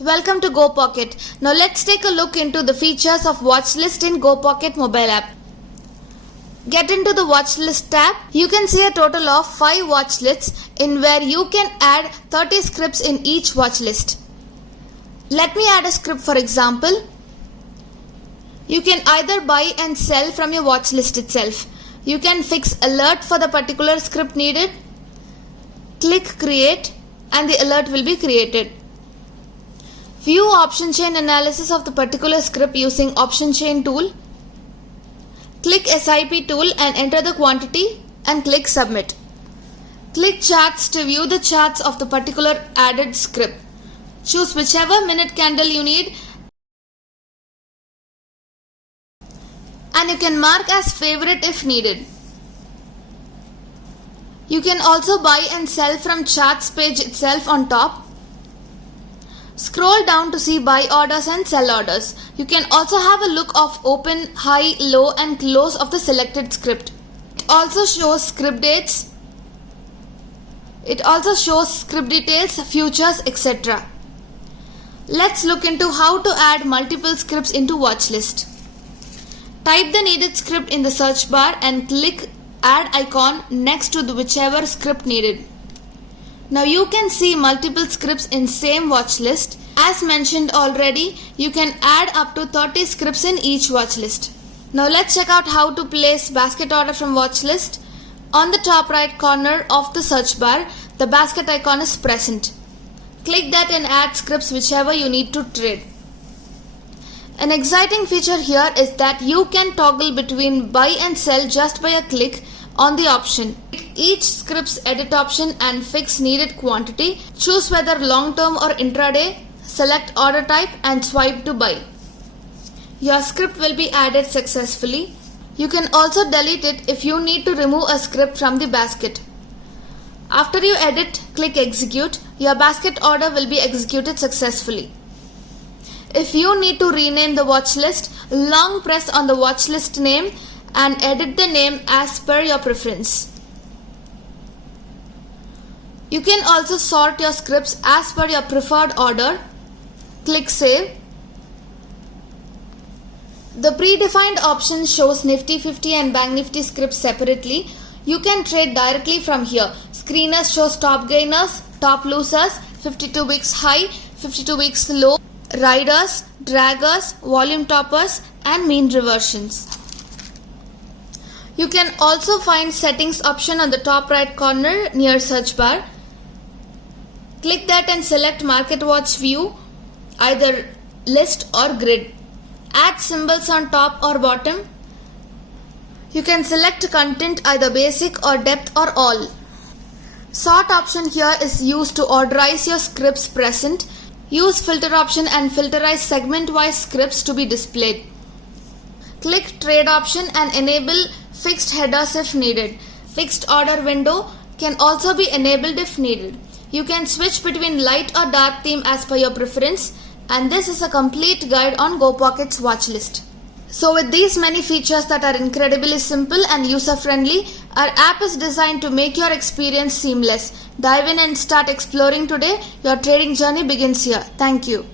Welcome to GoPocket. Now let's take a look into the features of watchlist in GoPocket mobile app. Get into the watchlist tab. You can see a total of 5 watchlists in where you can add 30 scripts in each watchlist. Let me add a script for example. You can either buy and sell from your watchlist itself. You can fix alert for the particular script needed. Click create and the alert will be created. View option chain analysis of the particular script using option chain tool. Click SIP tool and enter the quantity and click submit. Click charts to view the charts of the particular added script. Choose whichever minute candle you need and you can mark as favorite if needed. You can also buy and sell from charts page itself on top. Scroll down to see buy orders and sell orders. You can also have a look of open, high, low and close of the selected script. It also shows script dates. It also shows script details, futures, etc. Let's look into how to add multiple scripts into watchlist. Type the needed script in the search bar and click add icon next to whichever script needed. Now you can see multiple scripts in same watchlist. As mentioned already, you can add up to 30 scripts in each watchlist. Now let's check out how to place basket order from watchlist. On the top right corner of the search bar, the basket icon is present. Click that and add scripts whichever you need to trade. An exciting feature here is that you can toggle between buy and sell just by a click on the option. Click each script's edit option and fix needed quantity. Choose whether long term or intraday. Select order type and swipe to buy. Your script will be added successfully. You can also delete it if you need to remove a script from the basket. After you edit, click execute. Your basket order will be executed successfully. If you need to rename the watchlist, long press on the watchlist name and edit the name as per your preference. You can also sort your scripts as per your preferred order. Click save. The predefined option shows Nifty 50 and Bank Nifty scripts separately. You can trade directly from here. Screeners shows top gainers, top losers, 52 weeks high, 52 weeks low, riders, draggers, volume toppers and mean reversions. You can also find settings option on the top right corner near search bar. Click that and select market watch view, either list or grid. Add symbols on top or bottom. You can select content either basic or depth or all. Sort option here is used to orderize your scripts present. Use filter option and filterize segment-wise scripts to be displayed. Click trade option and enable fixed headers if needed. Fixed order window can also be enabled if needed. You can switch between light or dark theme as per your preference, and this is a complete guide on GoPocket's watchlist. So with these many features that are incredibly simple and user-friendly, our app is designed to make your experience seamless. Dive in and start exploring today. Your trading journey begins here. Thank you.